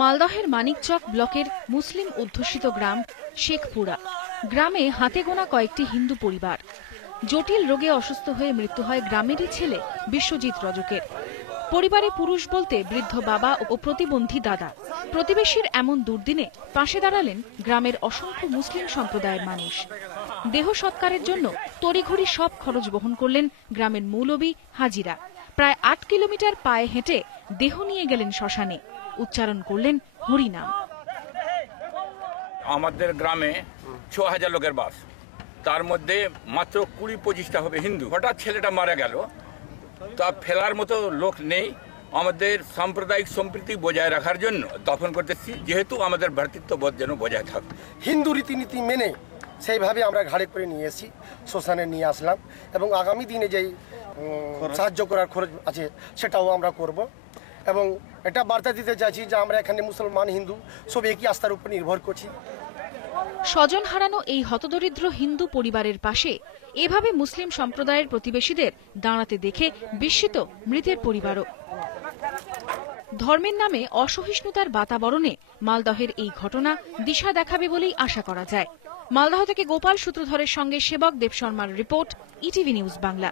মালদহের মানিকচক ব্লকের মুসলিম অধ্যুষিত গ্রাম শেখপুরা। গ্রামে হাতে গোনা কয়েকটি হিন্দু পরিবার। জটিল রোগে অসুস্থ হয়ে মৃত্যু হয় গ্রামেরই ছেলে বিশ্বজিৎ রজকের। পরিবারে পুরুষ বলতে বৃদ্ধ বাবা ও প্রতিবন্ধী দাদা। প্রতিবেশীর এমন দুর্দিনে পাশে দাঁড়ালেন গ্রামের অসংখ্য মুসলিম সম্প্রদায়ের মানুষ। দেহ সৎকারের জন্য তড়িঘড়ি সব খরচ বহন করলেন গ্রামের মৌলবী হাজিরা। প্রায় ৮ কিলোমিটার পায়ে হেঁটে দেহ নিয়ে গেলেন শ্মশানে। উচ্চারণ করলেন হরিনাম। আমাদের গ্রামে ৬,০০০ লোকের বাস, তার মধ্যে মাত্র ২০-২৫টা হবে হিন্দু। হঠাৎ ছেলেটা মারা গেল, তা ফেলার মতো লোক নেই। আমাদের সাম্প্রদায়িক সম্প্রীতি বজায় রাখার জন্য দফন করতেছি, যেহেতু আমাদের ভ্রাতৃত্ববোধ যেন বজায় থাকে। হিন্দু রীতিনীতি মেনে সেইভাবে আমরা ঘাড়ে করে নিয়ে এসেছি, শ্মশানে নিয়ে আসলাম এবং আগামী দিনে যেই সাহায্য করার খরচ আছে সেটাও আমরা করব। এবং এটা বার্তা দিতে চাইছি যে আমরা এখানে মুসলমান হিন্দু সব একই আস্থার উপর নির্ভর করছি। স্বজন হারানো এই হতদরিদ্র হিন্দু পরিবারের পাশে এভাবে মুসলিম সম্প্রদায়ের প্রতিবেশীদের দাঁড়াতে দেখে বিস্মিত মৃতের পরিবারও। ধর্মের নামে অসহিষ্ণুতার বাতাবরণে মালদহের এই ঘটনা দিশা দেখাবে বলেই আশা করা যায়। মালদহ থেকে গোপাল সূত্রধরের সঙ্গে সেবক দেব শর্মার রিপোর্ট, ইটিভি নিউজ বাংলা।